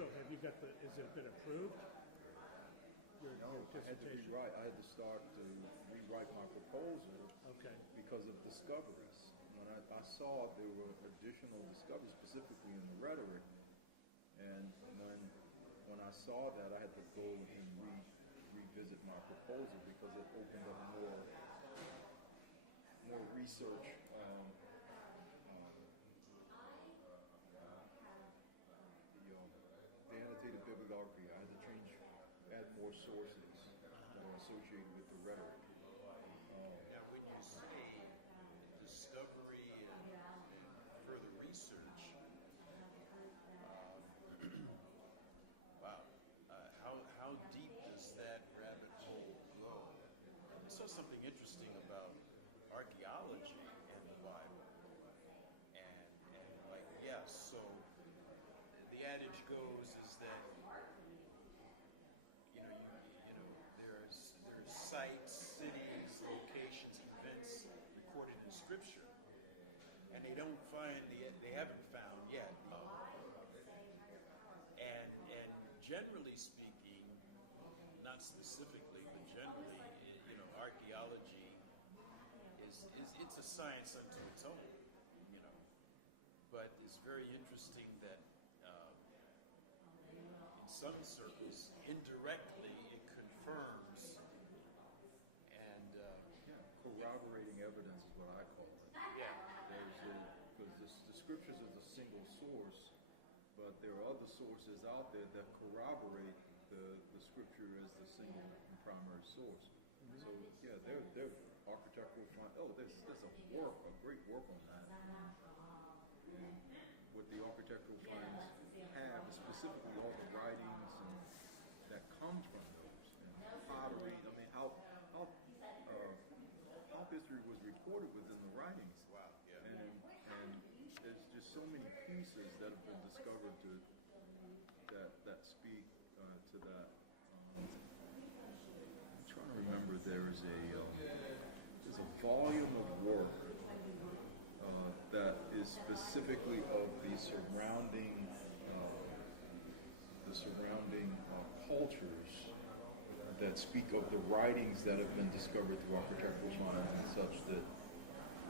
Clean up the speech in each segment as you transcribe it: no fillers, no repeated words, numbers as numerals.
So have you got is it been approved? Your I had to dissertation? rewrite. I had to start to rewrite my proposal Okay. because of discoveries. When I saw there were additional discoveries, specifically in the rhetoric, and when I saw that, I had to go and revisit my proposal because it opened up more research. The annotated bibliography, I had to add more sources that are associated with the rhetoric. Now, when you say discovery and further research, wow, how deep does that rabbit hole go? I saw something interesting about archaeology in the Bible, and like yes, so the adage goes is that there's sites, cities, locations, events recorded in Scripture, and they haven't found yet. And generally speaking, not specifically, but generally, archaeology is it's a science unto its own, But it's very interesting that in some circles, indirectly, it confirms and Corroborating evidence is what I call it. Because the scriptures is a single source, but there are other sources out there that corroborate the scripture as the single and primary source. So yeah, they're architectural find. Oh, there's a great work on that. What the architectural finds have is specifically all the writings that come from those, and pottery. I mean, how history was recorded within the writings. wow, yeah. And there's just so many pieces that have been discovered that speak to that. I'm trying to remember. There's a volume of work that is specifically of the surrounding cultures that speak of the writings that have been discovered through architectural finds and such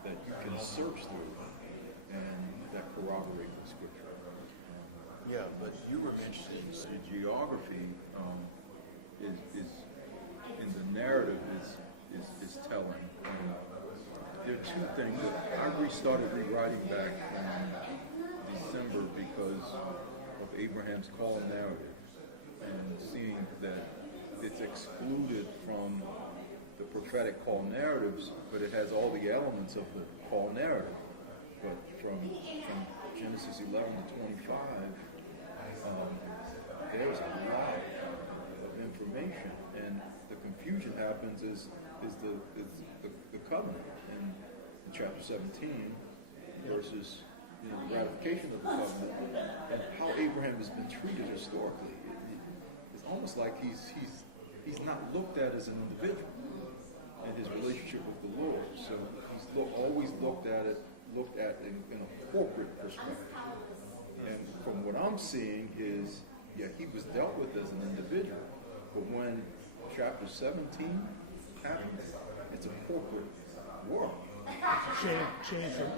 that you can search through and that corroborate the scripture. Yeah, but you were mentioning The geography is in the narrative is telling. There are two things. I restarted rewriting back in December because of Abraham's call narrative and seeing that it's excluded from the prophetic call narratives, but it has all the elements of the call narrative. But from Genesis 11 to 25, there's a lot of information, and the confusion happens is the covenant in chapter 17 versus the ratification of the covenant and how Abraham has been treated historically. It's almost like he's not looked at as an individual in his relationship with the Lord. So he's always looked at in a corporate perspective. And from what I'm seeing is, he was dealt with as an individual. But when chapter 17 happens, it's a corporate work. Change from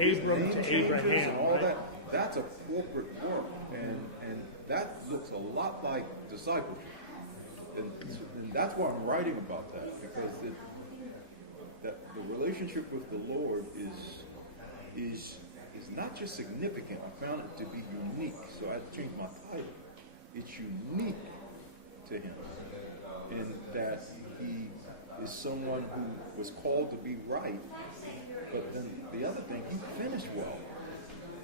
Abram to Abraham. And all right? that's a corporate work. And that looks a lot like discipleship. And that's why I'm writing about that, because that the relationship with the Lord is not just significant. I found it to be unique, so I had to change my title. It's unique to him in that he is someone who was called to be right, but then the other thing, he finished well.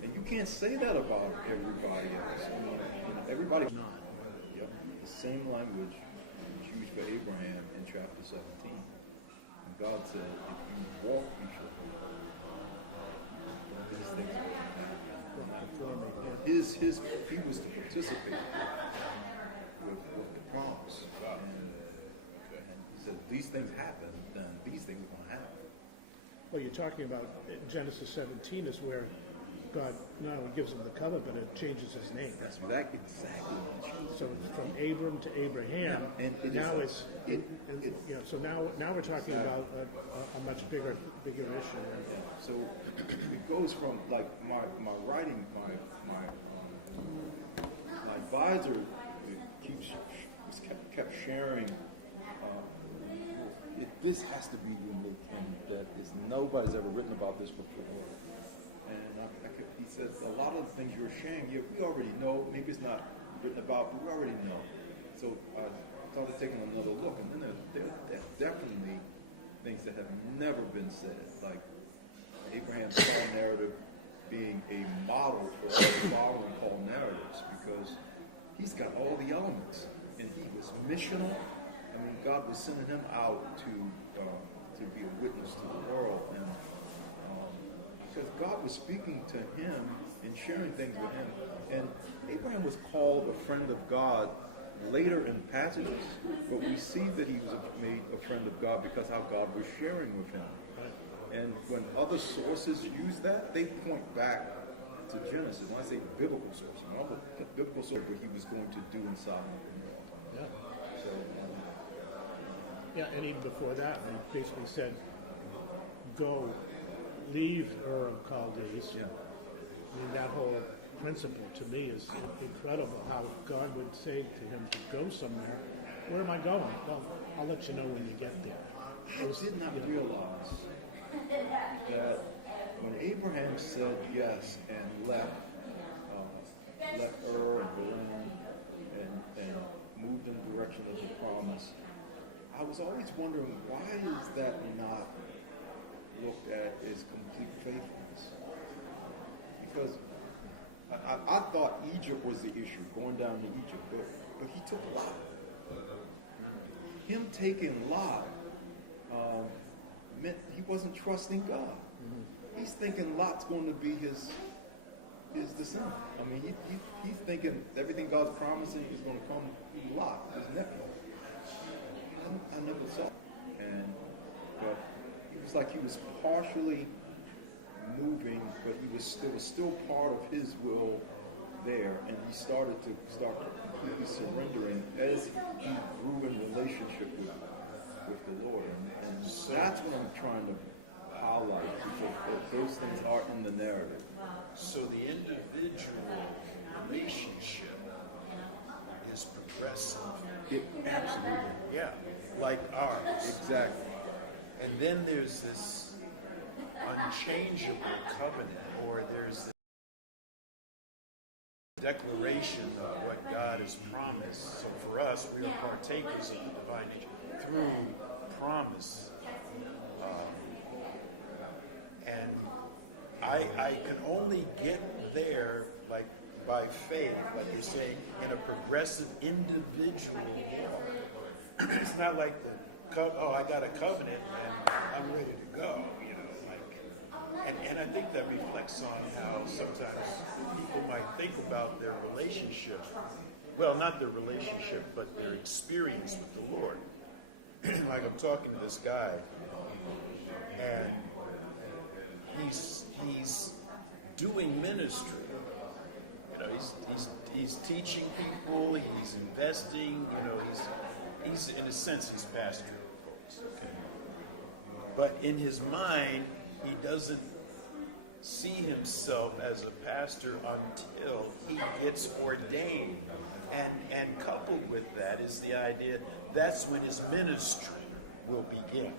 And you can't say that about everybody else. Everybody's not. Yep. The same language was used for Abraham in chapter 17. And God said, if you walk, you shall live. These things will happen. He was to participate with the promise. And he said, these things happen, then these things are going to happen. Well, you're talking about Genesis 17 is where God not only gives him the covenant, but it changes his name. That's exactly what it is. So it's from Abram to Abraham. And it now is so now we're talking about a much bigger issue. So it goes from like my writing, my advisor kept sharing. This has to be unique, and that is nobody's ever written about this before. And he said a lot of the things you're sharing, we already know. Maybe it's not written about, but we already know. So I started taking another look, and then there's definitely things that have never been said, like Abraham's Paul narrative being a model for following Paul narratives, because he's got all the elements, and he was missional. I mean, God was sending him out to be a witness to the world, and because God was speaking to him and sharing things with him, and Abraham was called a friend of God later in passages, but we see that he was made a friend of God because how God was sharing with him. And when other sources use that, they point back to Genesis. When I say biblical sources, not the biblical source, what he was going to do in Sodom and Gomorrah. Yeah. So, Yeah, and even before that, he basically said, go, leave Ur of Chaldees. yeah. I mean, that whole principle to me is incredible, how God would say to him to go somewhere. Where am I going? Well, I'll let you know when you get there. I did not realize that when Abraham said yes and left Ur and Balaam and moved in the direction of the promise, I was always wondering, why is that not looked at as complete faithfulness? Because I thought Egypt was the issue, going down to Egypt, but he took Lot. Him taking Lot meant he wasn't trusting God. Mm-hmm. He's thinking Lot's going to be his descendant. I mean, he's thinking everything God's promising is going to come through Lot, his nephew. I never saw it. But it was like he was partially moving, but there was still part of his will there, and he started to completely surrendering as he grew in relationship with the Lord. And that's what I'm trying to highlight, because those things are in the narrative. So the individual relationship is progressive. Absolutely. Yeah, like ours. Exactly. And then there's this unchangeable covenant, or there's this declaration of what God has promised. So for us, we are partakers of the divine nature through promise. And I can only get there like by faith, like you're saying, in a progressive individual walk. It's not like I got a covenant and I'm ready to go, and I think that reflects on how sometimes people might think about their relationship. Well, not their relationship, but their experience with the Lord. Like I'm talking to this guy, and he's doing ministry. He's teaching people. He's investing. He's in a sense he's pastoring folks. Okay, but in his mind, he doesn't see himself as a pastor until he gets ordained. And coupled with that is the idea that's when his ministry will begin.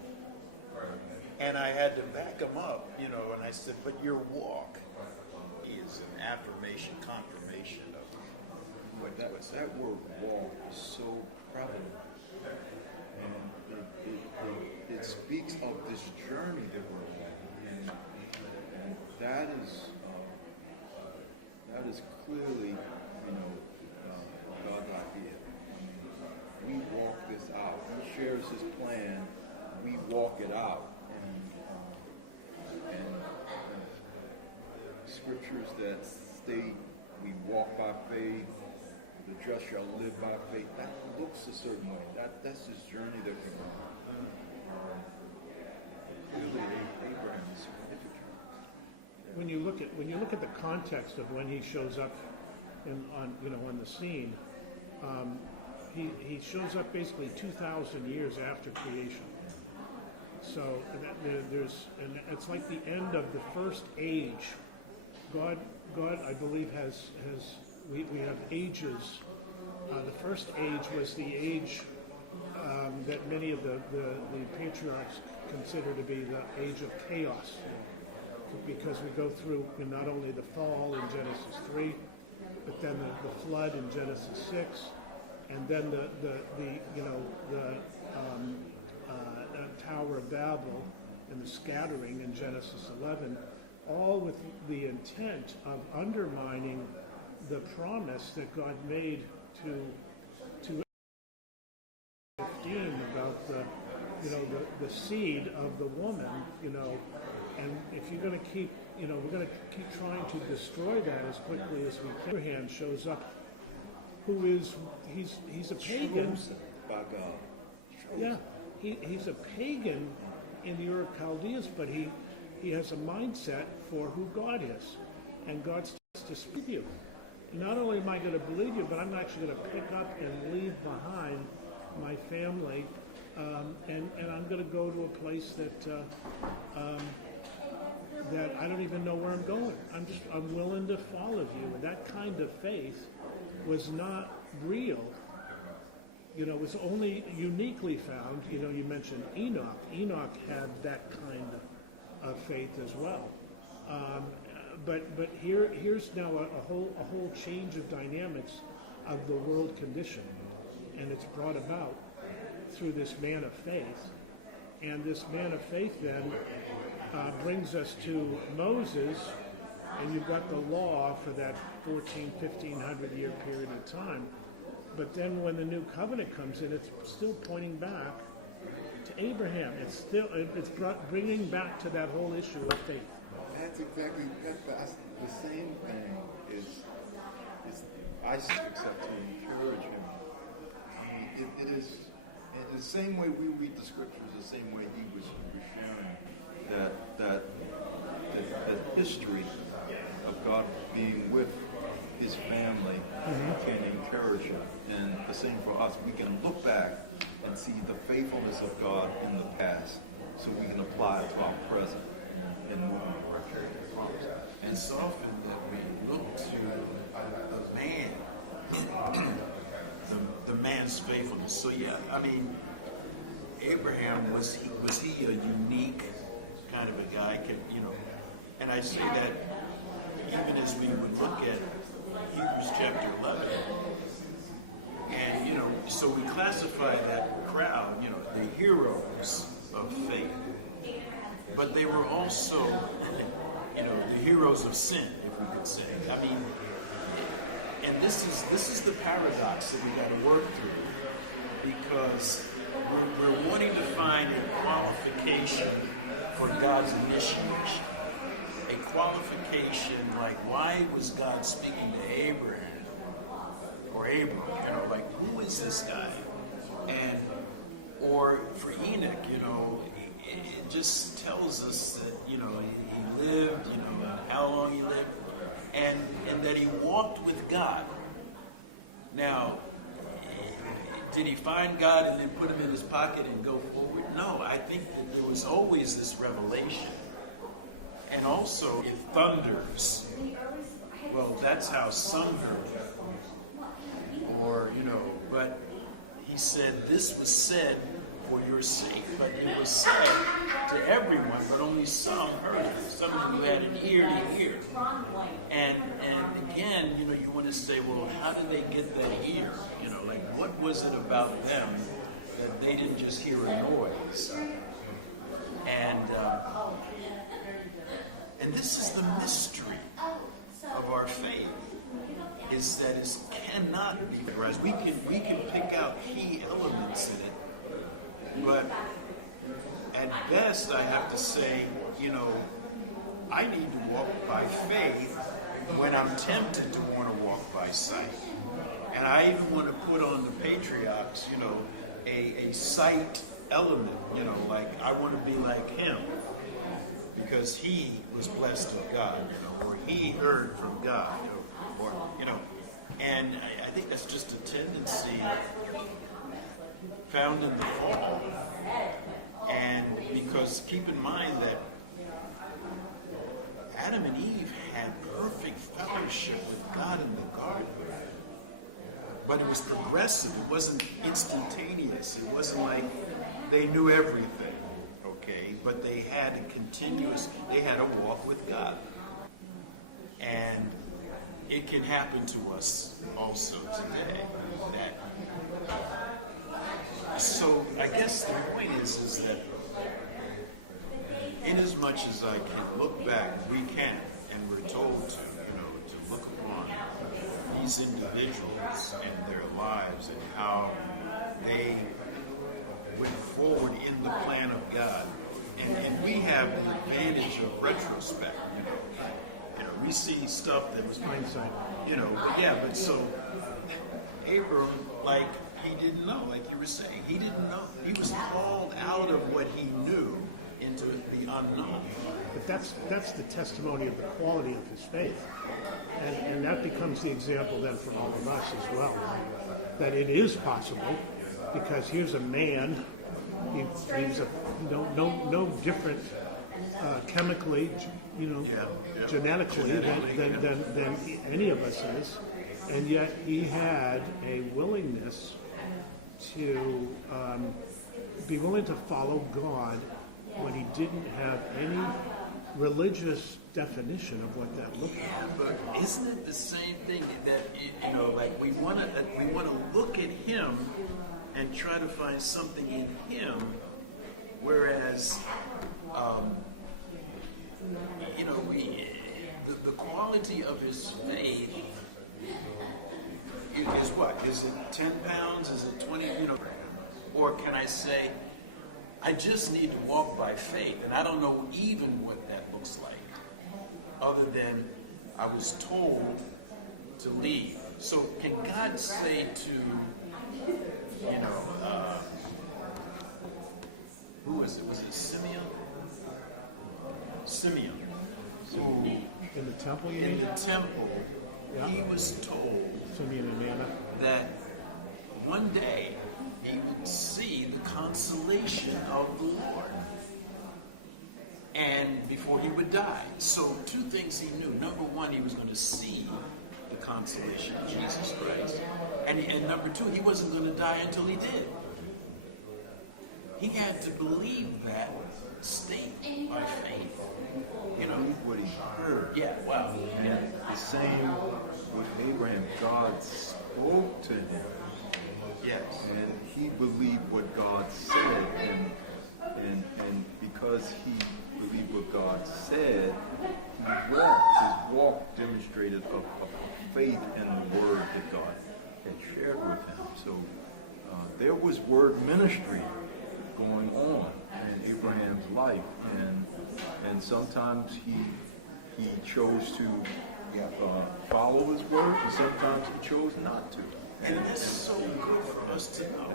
And I had to back him up, and I said, but your walk is an affirmation, confirmation of what's that word walk is so prevalent. And it speaks of this journey that we're on. And that is clearly, God's idea. We walk this out. He shares his plan. We walk it out. And scriptures that state we walk by faith, the just shall live by faith, that looks a certain way. That's his journey that we're on. Really, Abraham is significant. when you look at the context of when he shows up on the scene, he shows up basically 2,000 years after creation. So and it's like the end of the first age. God, I believe we have ages. The first age was the age that many of the patriarchs consider to be the age of chaos, because we go through not only the fall in Genesis 3, but then the flood in Genesis 6, and then the Tower of Babel and the scattering in Genesis 11, all with the intent of undermining the promise that God made to 15 about the seed of the woman, and if you're going to keep, we're going to keep trying to destroy that as quickly as we can. Abraham shows up, he's a pagan. By God. Yeah, he's a pagan in the Ur of Chaldeans, but he has a mindset for who God is, and God starts to speak to you. Not only am I going to believe you, but I'm actually going to pick up and leave behind my family, and I'm going to go to a place that I don't even know where I'm going. I'm willing to follow you. And that kind of faith was not real. Was only uniquely found. You mentioned Enoch. Enoch had that kind of faith as well. But here's now a whole change of dynamics of the world condition, and it's brought about through this man of faith. And this man of faith then brings us to Moses, and you've got the law for that 1500 year period of time. But then when the new covenant comes in, it's still pointing back to Abraham. It's bringing back to that whole issue of faith. That's the same thing is Isaac except to encourage him. I mean, it is in the same way we read the scriptures, the same way he was sharing that history of God being with his family can encourage him. And the same for us. We can look back and see the faithfulness of God in the past, so we can apply it to our present and move in the direction of the promise. And it's often that we look to the man, the man's faithfulness. So yeah, I mean, Abraham was he a unique kind of a guy? And I say that even as we would look at Hebrews chapter 11, and so we classify that crowd, the heroes of faith, but they were also, the heroes of sin, if we could say. I mean, and this is the paradox that we got to work through, because we're wanting to find a qualification for God's initiation. A qualification like, why was God speaking to Abraham or Abram? Like, who is this guy? Or for Enoch, it just tells us that he lived, how long he lived, and that he walked with God. Now, did he find God and then put him in his pocket and go forward? No, I think that there was always this revelation. And also, it thunders. Well, that's how some heard it. Or, but he said, this was said for your sake. But it was said to everyone, but only some heard it. Some who had an ear to hear. And again, you want to say, well, how did they get that ear? Like, what was it about them that they didn't just hear a noise? And this is the mystery of our faith, is that it cannot be memorized. We can pick out key elements in it, but at best I have to say, I need to walk by faith when I'm tempted to want to walk by sight. And I even want to put on the patriarchs, a sight element, like I want to be like him. because he was blessed of God, or he heard from God, or. And I think that's just a tendency found in the fall. And because keep in mind that Adam and Eve had perfect fellowship with God in the garden. But it was progressive. It wasn't instantaneous. It wasn't like they knew everything, okay? But they had a walk with God. And it can happen to us also today. So I guess the point is that in as much as I can look back, we can, and we're told to look upon these individuals and their lives and how they went forward in the plan of God. And we have the advantage of retrospect, we see stuff that was Hindsight. but so Abram, like, he didn't know, like you were saying, he didn't know. He was called out of what he knew into the unknown. But that's the testimony of the quality of his faith. And that becomes the example then for all of us as well, that it is possible, because here's a man, he's no different chemically, genetically than any of us is, and yet he had a willingness to be willing to follow God when he didn't have any religious definition of what that looked like. Yeah, but isn't it the same thing that like we want to look at him and try to find something in him, whereas the quality of his faith is what? Is it 10 pounds? Is it 20? Or can I say, I just need to walk by faith, and I don't know even what that looks like, other than I was told to leave. So can God say to, who was it? Was it Simeon? Simeon. Who, In the temple, you in mean? the temple, Yeah. he was told Simeon and Anna. that one day he would see the consolation of the Lord, and before he would die. So two things he knew. Number one, he was going to see the consolation of Jesus Christ. And number two, he wasn't going to die until he did. He had to believe that state by faith. What he heard. Yeah, wow. Yeah. The same with Abraham. God spoke to him. Yes. And he believed what God said. And because he believed what God said, his walk demonstrated a faith in the word that God had shared with him. So there was word ministry going on in Abraham's life, and sometimes he chose to follow his word, and sometimes he chose not to. And that's so good for us to know,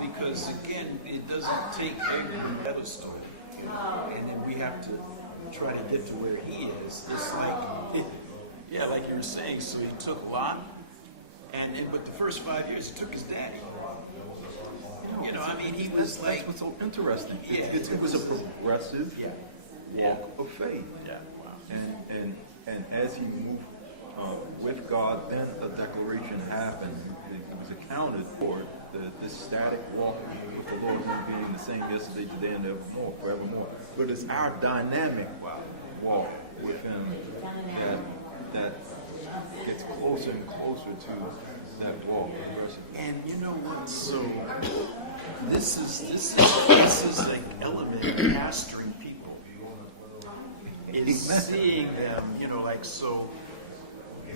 because again, it doesn't take a pedestal, and then we have to try to get to where he is. It's like, like you were saying. So he took Lot, but the first 5 years he took his daddy. He was like. That's what's so interesting. Yeah. It was a progressive walk of faith. Yeah. Wow. And as he moved with God, then a declaration happened. It was accounted for, this static walk with the Lord being the same yesterday, today, and forevermore. But it's our dynamic walk with him that gets closer and closer to that walk. And you know what? So this is an element of pastoring people. It's seeing them, so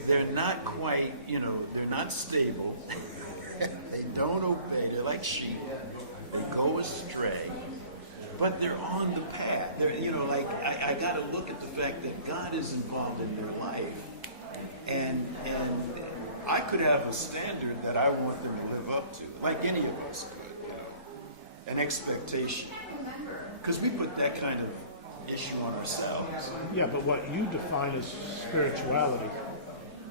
they're not quite, they're not stable. They don't obey. They're like sheep. They go astray. But they're on the path. They're, I got to look at the fact that God is involved in their life. And I could have a standard that I want them to live up to, like any of us could, an expectation. Because we put that kind of issue on ourselves. Yeah, but what you define as spirituality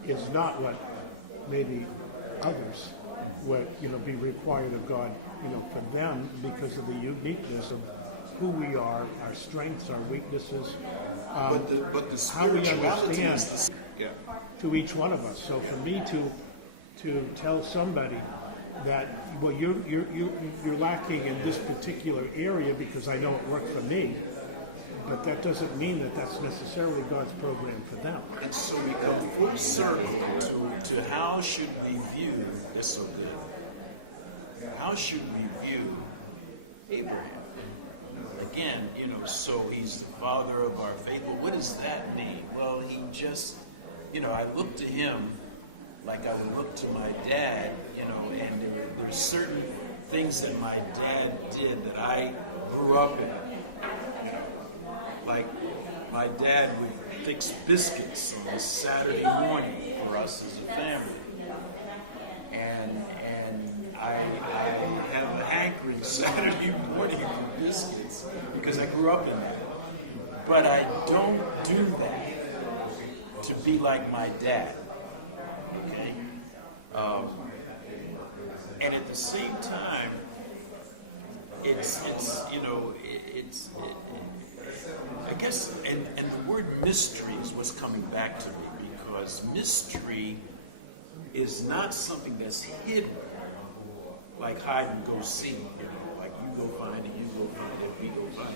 is not what maybe others would, be required of God, for them because of the uniqueness of who we are, our strengths, our weaknesses, But the how we spirituality understand is the, yeah. to each one of us. So for me to tell somebody that, well, you're lacking in this particular area because I know it worked for me, but that doesn't mean that that's necessarily God's program for them. And so we come full circle to how should we view this so good? How should we view Abraham? Again, so he's the father of our faith. But what does that mean? Well, he just, I look to him like I would look to my dad, and there's certain things that my dad did that I grew up in. Like my dad would fix biscuits on a Saturday morning for us as a family. And I have a hankering Saturday morning for biscuits because I grew up in that. But I don't do that to be like my dad. Okay? And at the same time, I guess, and the word mystery is what's coming back to me, because mystery is not something that's hidden, like hide and go seek, like you go find it, you go find it, we go find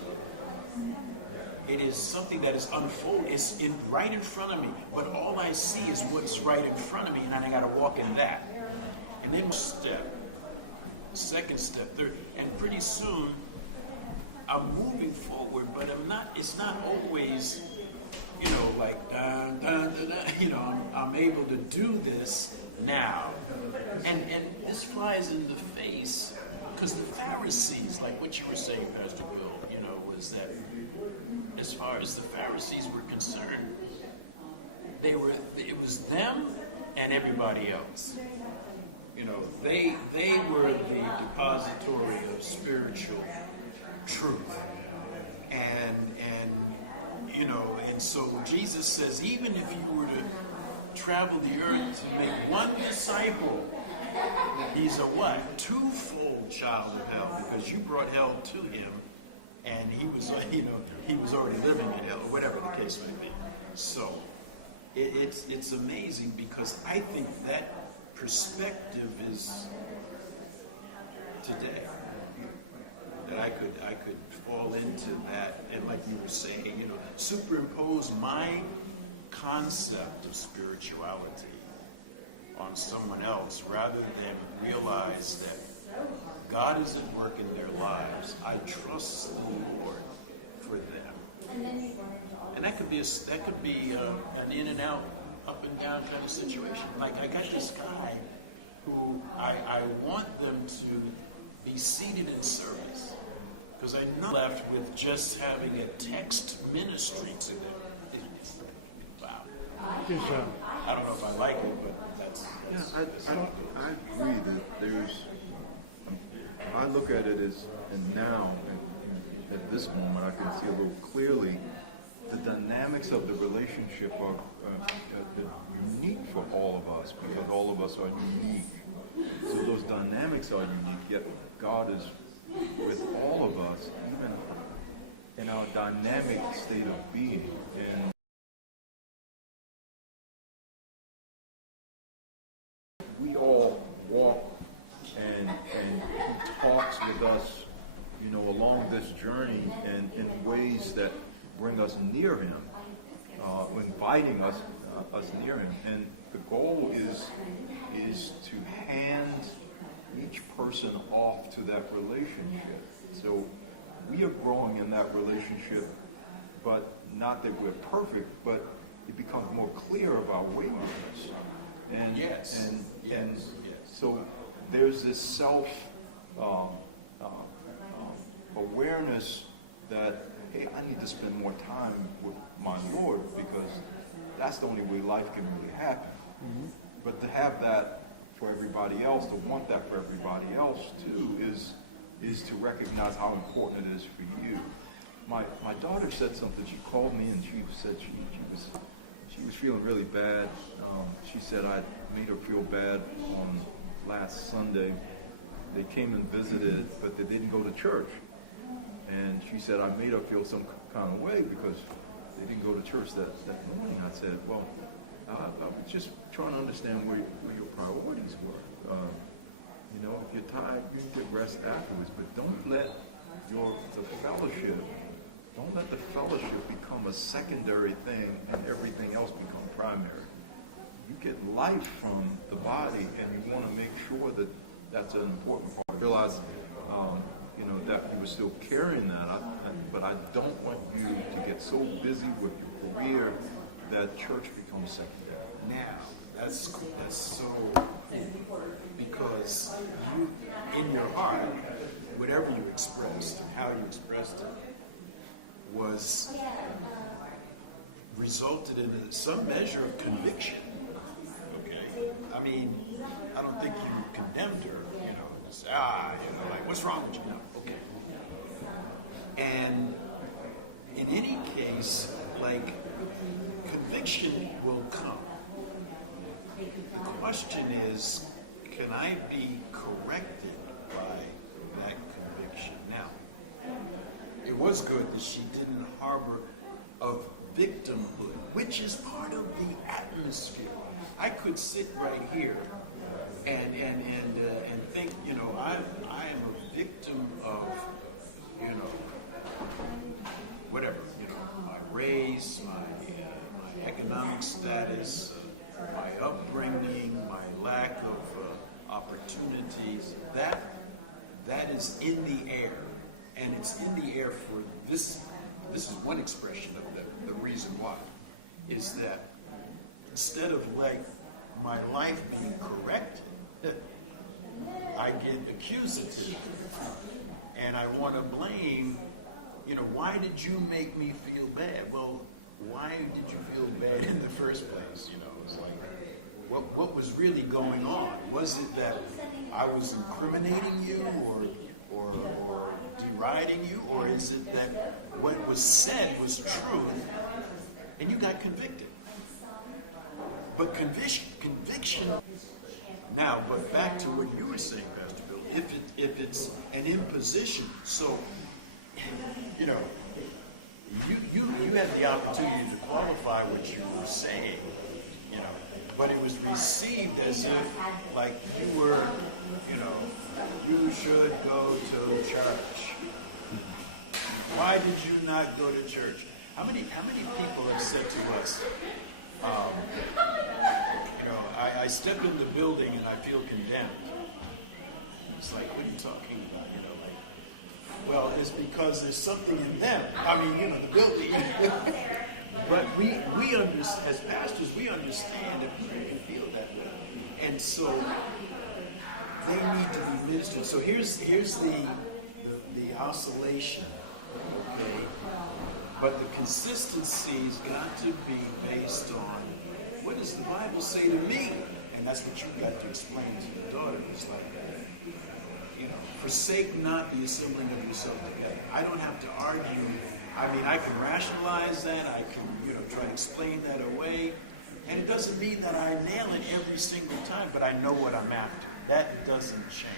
it. It is something that is unfolded. It's right in front of me, but all I see is what's right in front of me, and I got to walk in that. And then step, second step, third, and pretty soon I'm moving forward, but it's not always, like, dun, dun, dun, dun, I'm able to do this now. And this flies in the face, because the Pharisees, like what you were saying, Pastor Will, was that as far as the Pharisees were concerned, it was them and everybody else. They were the depository of spiritual truth. And so Jesus says, even if you were to travel the earth to make one disciple, he's a what? Twofold child of hell, because you brought hell to him, and he was already living in hell, or whatever the case may be. So it's amazing, because I think that perspective is today. That I could fall into that, and like you were saying, superimpose my concept of spirituality on someone else, rather than realize that God is at work in their lives. I trust the Lord for them, and that could be an in and out, up and down kind of situation. Like I got this guy who I want them to be seated in service, because I'm not left with just having a text ministry to them. Wow. I don't know if I like it, but that's I agree that I look at it as, and now, at this moment, I can see a little clearly the dynamics of the relationship are unique for all of us, because all of us are unique. So those dynamics are unique, yet God is with all of us, even in our dynamic state of being. And we all walk and he talks with us, along this journey, and in ways that bring us near him, inviting us near him. And the goal is to hand each person off to that relationship. So we are growing in that relationship, but not that we're perfect, but it becomes more clear of our waywardness. And so there's this self awareness that, hey, I need to spend more time with my Lord, because that's the only way life can really happen. Mm-hmm. But to have that for everybody else, to want that for everybody else too, is to recognize how important it is for you. my daughter said something. She called me and she said she was feeling really bad. She said I made her feel bad on last Sunday. They came and visited, but they didn't go to church. And she said I made her feel some kind of way because they didn't go to church that morning. I said, well, I was just trying to understand where your priorities were. You know, if you're tired, you can get rest afterwards, but don't let the fellowship become a secondary thing and everything else become primary. You get life from the body, and you want to make sure that that's an important part. I realize, you know, that you were still carrying that, but I don't want you to get so busy with your career that church becomes secondary. Now, that's so, because you, in your heart, whatever you expressed and how you expressed it was resulted in some measure of conviction. Okay? I mean, I don't think you condemned her, you know, just, like, what's wrong with you? No, okay. And in any case, like, conviction will come. The question is, can I be corrected by that conviction? Now, it was good that she didn't harbor of victimhood, which is part of the atmosphere. I could sit right here and think, you know, I am a victim of, you know, whatever, you know, my race, my economic status, my upbringing, my lack of opportunities. That is in the air, and it's in the air for this. This is one expression of the reason why, is that instead of like my life being correct, I get accusative, and I want to blame. You know, why did you make me feel bad? Well, why did you feel bad in the first place? You know, it's like, what was really going on? Was it that I was incriminating you or deriding you, or is it that what was said was true and you got convicted? But conviction. Now, but back to what you were saying, Pastor Bill. If it's an imposition, so you know, you had the opportunity to qualify what you were saying, you know, but it was received as if like you were, you know, you should go to church. Why did you not go to church? How many people have said to us, you know, I stepped in the building and I feel condemned. It's like, what are you talking about? You know, like, well, it's because there's something in them. I mean, you know, the building. But we understand, as pastors, we understand that people can feel that way. And so they need to be ministered. So here's the oscillation. Okay? But the consistency's got to be based on what does the Bible say to me? And that's what you've got to explain to your daughter. It's like, you know, forsake not the assembling of yourself together. I don't have to argue. I mean, I can rationalize that. I can, you know, try to explain that away. And it doesn't mean that I nail it every single time, but I know what I'm after. That doesn't change.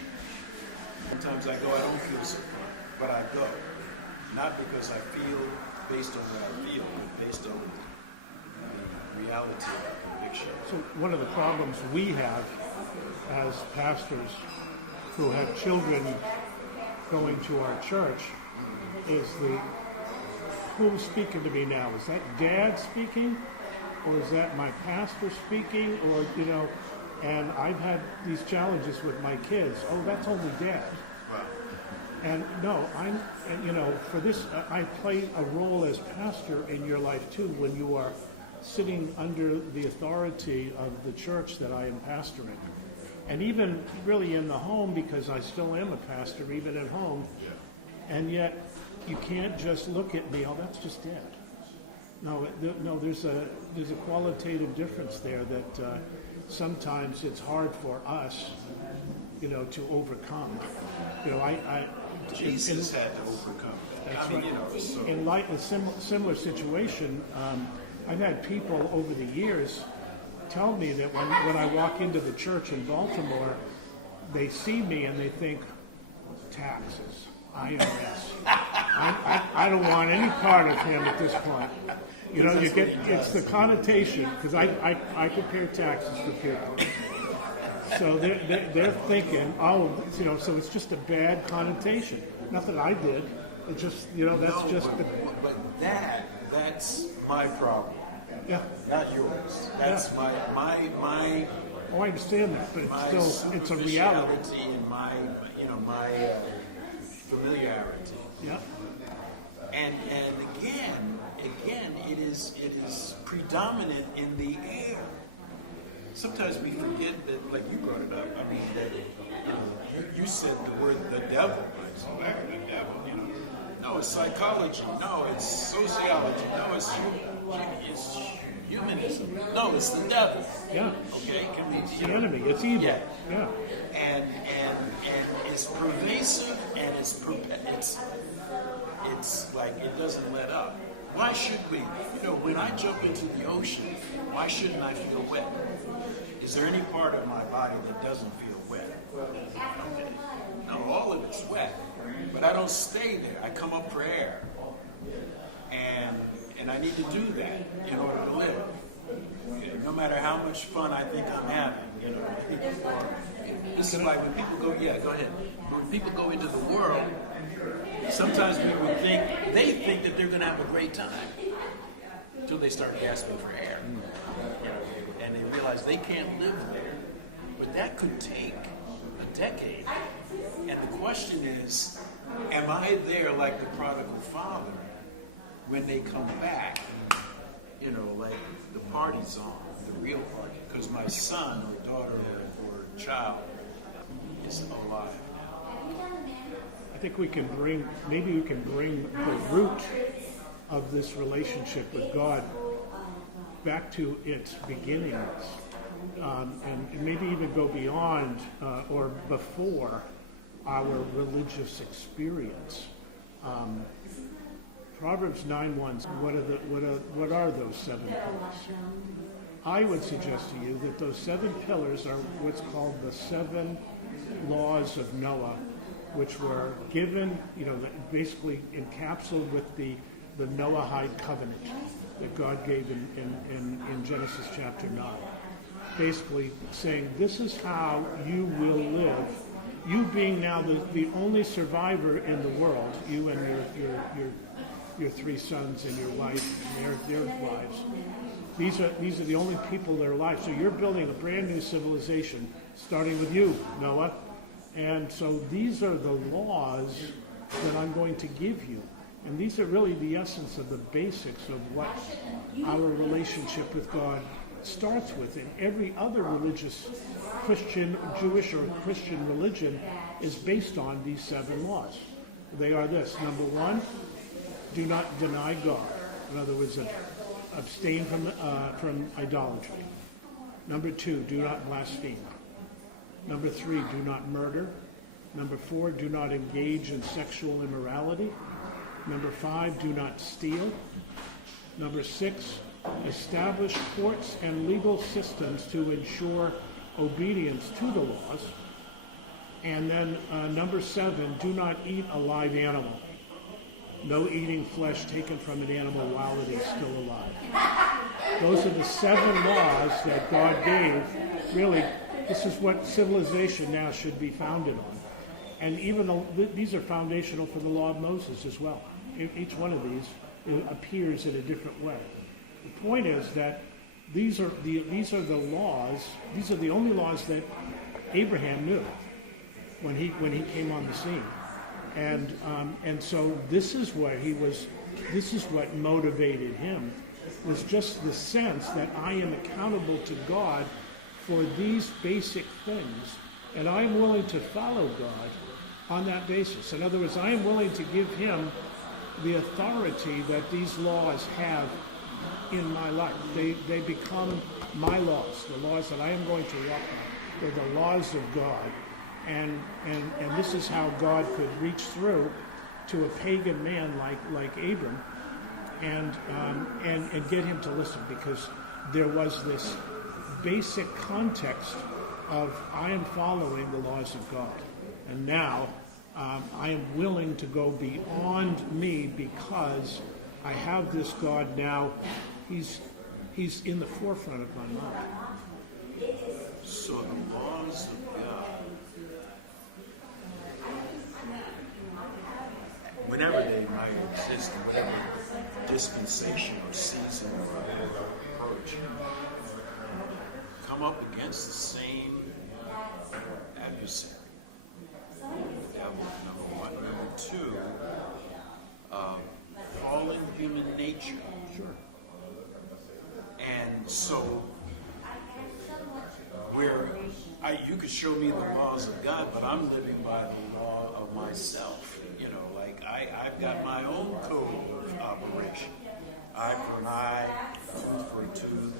Sometimes I go, I don't feel so good, but I go. Not because I feel based on what I feel, but based on the reality of conviction. So one of the problems we have as pastors who have children going to our church is who's speaking to me now? Is that Dad speaking? Or is that my pastor speaking? Or, you know, and I've had these challenges with my kids. Oh, that's only Dad. Wow. And no, you know, for this, I play a role as pastor in your life too when you are sitting under the authority of the church that I am pastoring. And even really in the home, because I still am a pastor, even at home. And yet, you can't just look at me, oh, that's just Dad. No, there's a qualitative difference there that sometimes it's hard for us to overcome. I Jesus had to overcome that. that's I mean, right. so In light a similar situation, I've had people over the years tell me that when I walk into the church in Baltimore, they see me and they think, taxes, IRS. I don't want any part of him at this point. You get it's the connotation, because I prepare taxes for people. So they're thinking, so it's just a bad connotation. Nothing I did. It's just, that's just the... But that's my problem, Yeah. not yours. That's my Oh, I understand that, but it's a reality. superficiality and my familiarity. Yeah. And again, it is predominant in the air. Sometimes we forget that, like you brought it up. I mean, that you said the word the devil. It's the devil. No, it's psychology. No, it's sociology. No, it's humanism. No, it's the devil. Yeah. Okay, can we? It's the enemy. It's evil. Yeah. Yeah. And it's pervasive, and it's like it doesn't let up. Why should we? When I jump into the ocean, why shouldn't I feel wet? Is there any part of my body that doesn't feel wet? Okay. No, all of it's wet. But I don't stay there. I come up for air. And I need to do that in order to live. No matter how much fun I think I'm having, This is like when people go, go ahead. When people go into the world, sometimes people they think that they're going to have a great time until they start gasping for air. And they realize they can't live there. But that could take a decade. And the question is, am I there like the prodigal father when they come back? Like the party's on, the real party, because my son or daughter or child is alive. I think maybe we can bring the root of this relationship with God back to its beginnings, and maybe even go beyond or before our religious experience. Proverbs 9:1. What are those 7 pillars? I would suggest to you that those 7 pillars are what's called the 7 laws of Noah, which were given, basically encapsulated with the Noahide covenant that God gave in Genesis chapter 9. Basically saying, this is how you will live. You being now the only survivor in the world, you and your 3 sons and your wife and their wives. These are the only people that are alive. So you're building a brand new civilization, starting with you, Noah. And so these are the laws that I'm going to give you. And these are really the essence of the basics of what our relationship with God starts with. And every other religious, Christian, Jewish or Christian religion is based on these 7 laws. They are this. Number 1, do not deny God. In other words, abstain from idolatry. Number 2, do not blaspheme. Number 3, do not murder. Number 4, do not engage in sexual immorality. Number 5, do not steal. Number 6, establish courts and legal systems to ensure obedience to the laws. And then number 7, do not eat a live animal. No eating flesh taken from an animal while it is still alive. Those are the 7 laws that God gave. Really, this is what civilization now should be founded on. And even though these are foundational for the law of Moses as well. Each one of these appears in a different way. The point is that these are the laws. These are the only laws that Abraham knew when he came on the scene. And so this is what this is what motivated him, was just the sense that I am accountable to God for these basic things, and I am willing to follow God on that basis. In other words, I am willing to give him the authority that these laws have in my life. They become my laws, the laws that I am going to walk by. They're the laws of God. and this is how God could reach through to a pagan man like Abram, and get him to listen, because there was this basic context of I am following the laws of God, and now I am willing to go beyond me because I have this God now. He's in the forefront of my mind. So the laws of God, whenever they might exist, in whatever dispensation or season or approach, come up against the same adversary. The devil, number one. Number two, fallen human nature. Sure. And so, you could show me the laws of God, but I'm living by the law of myself. You know, like I've got my own code of operation. Eye for an eye, tooth for a tooth.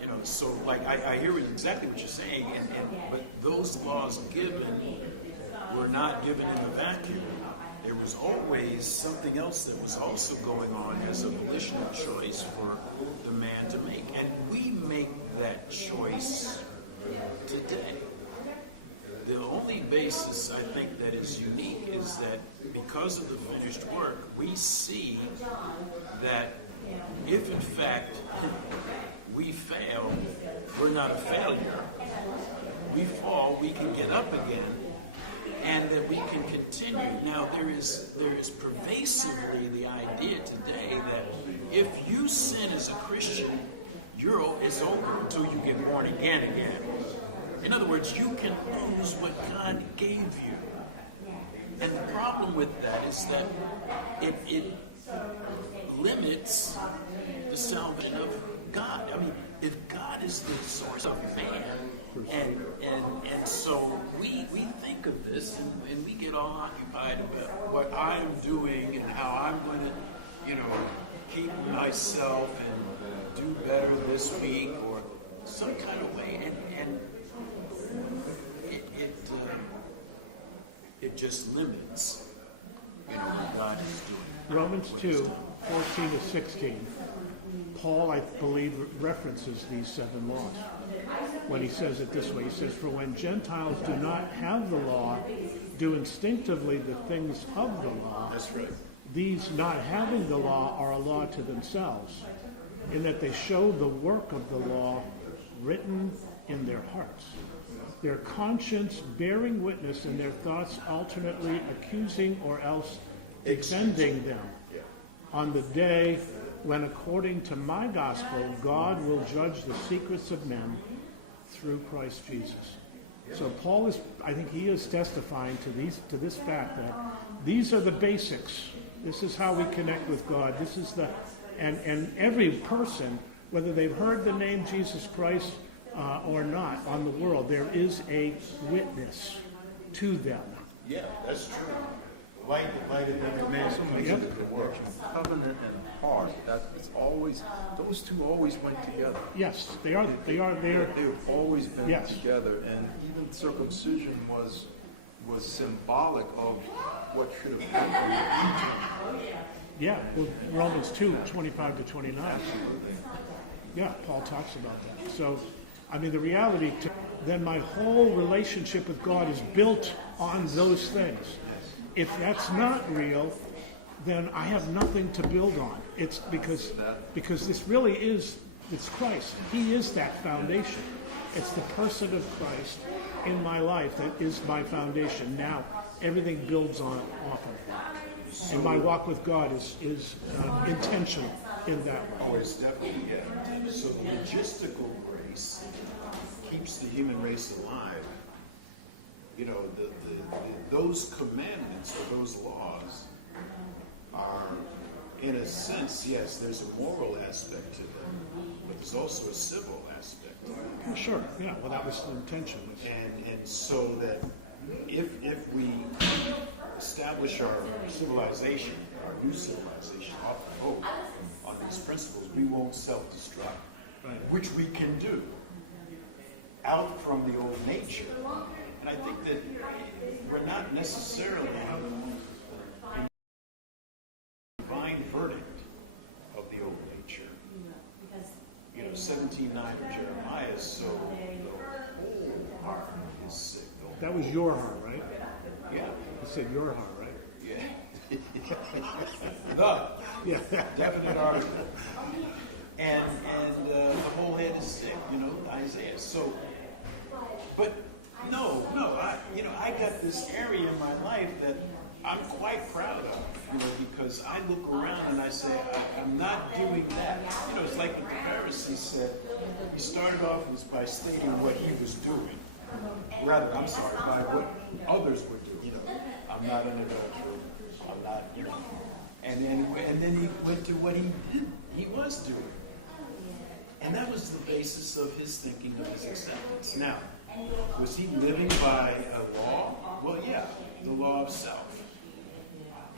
You know, so like I hear exactly what you're saying, but those laws given were not given in a vacuum. There was always something else that was also going on as a volitional choice for the man to make. And we make that choice today. The only basis, I think, that is unique is that because of the finished work, we see that if in fact we fail, we're not a failure. We fall, we can get up again, and that we can continue. Now, there is pervasively the idea today that if you sin as a Christian, it's over until you get born again. In other words, you can lose what God gave you. And the problem with that is that it limits the salvation of God. I mean, if God is the source of man, and so we think of this and we get all occupied about what I'm doing and how I'm going to, keep myself and do better this week or some kind of way, and it just limits, what God is doing. Romans 2:14-16. Paul, I believe, references these 7 laws when he says it this way. He says, "For when Gentiles do not have the law, do instinctively the things of the law, That's right. these not having the law are a law to themselves, in that they show the work of the law written in their hearts, their conscience bearing witness, and their thoughts alternately accusing or else defending them on the day when, according to my gospel, God will judge the secrets of men through Christ Jesus." So Paul I think he is testifying to this fact that these are the basics. This is how we connect with God. This is and every person, whether they've heard the name Jesus Christ or not on the world, there is a witness to them. Yeah, that's true. Light in every man's place. Yep. The word covenant and heart, it's always, those two always went together. Yes, they are there. They've always been Yes. together, and even circumcision was symbolic of what should have come through Egypt. Yeah, well, Romans 2:25-29. Yeah, Paul talks about that. So, I mean, the reality, then my whole relationship with God is built on those things. If that's not real, then I have nothing to build on. It's because this really it's Christ. He is that foundation. It's the person of Christ in my life that is my foundation. Now, everything builds off of that. And my walk with God is intentional in that way. Oh, it's definitely, yeah. So the logistical grace keeps the human race alive. Those commandments or those laws are, in a sense, yes, there's a moral aspect to them, but there's also a civil aspect to them. Sure, yeah, well, that was the intention. And so that if we establish our civilization, our new civilization, off the hope on these principles, we won't self-destruct, Right. which we can do out from the old nature. not necessarily a divine verdict of the old nature. 17:9 of Jeremiah is so the whole heart is sick. That was your heart, right? Yeah. You said your heart, right? Yeah. Yeah. Definite article. And the whole head is sick, Isaiah. So, but no, I got this area in my life that I'm quite proud of, because I look around and I say, I'm not doing that. It's like what the Pharisee said. He started off by stating what he was doing. Rather, I'm sorry, by what others were doing. I'm not an adulterer. I'm not, And then he went to what he was doing. And that was the basis of his thinking of his acceptance. Now, was he living by a law? Well, yeah, the law of self.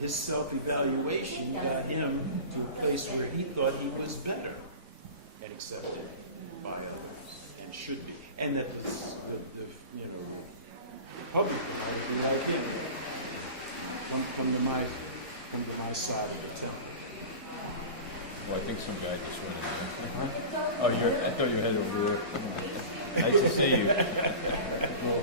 His self-evaluation got him to a place where he thought he was better and accepted by others and should be. And that the public might be like him. Come to my side of the temple. Well, I think some guy just went in there. Oh, I thought you were headed over there. Come on. Nice to see you. Cool.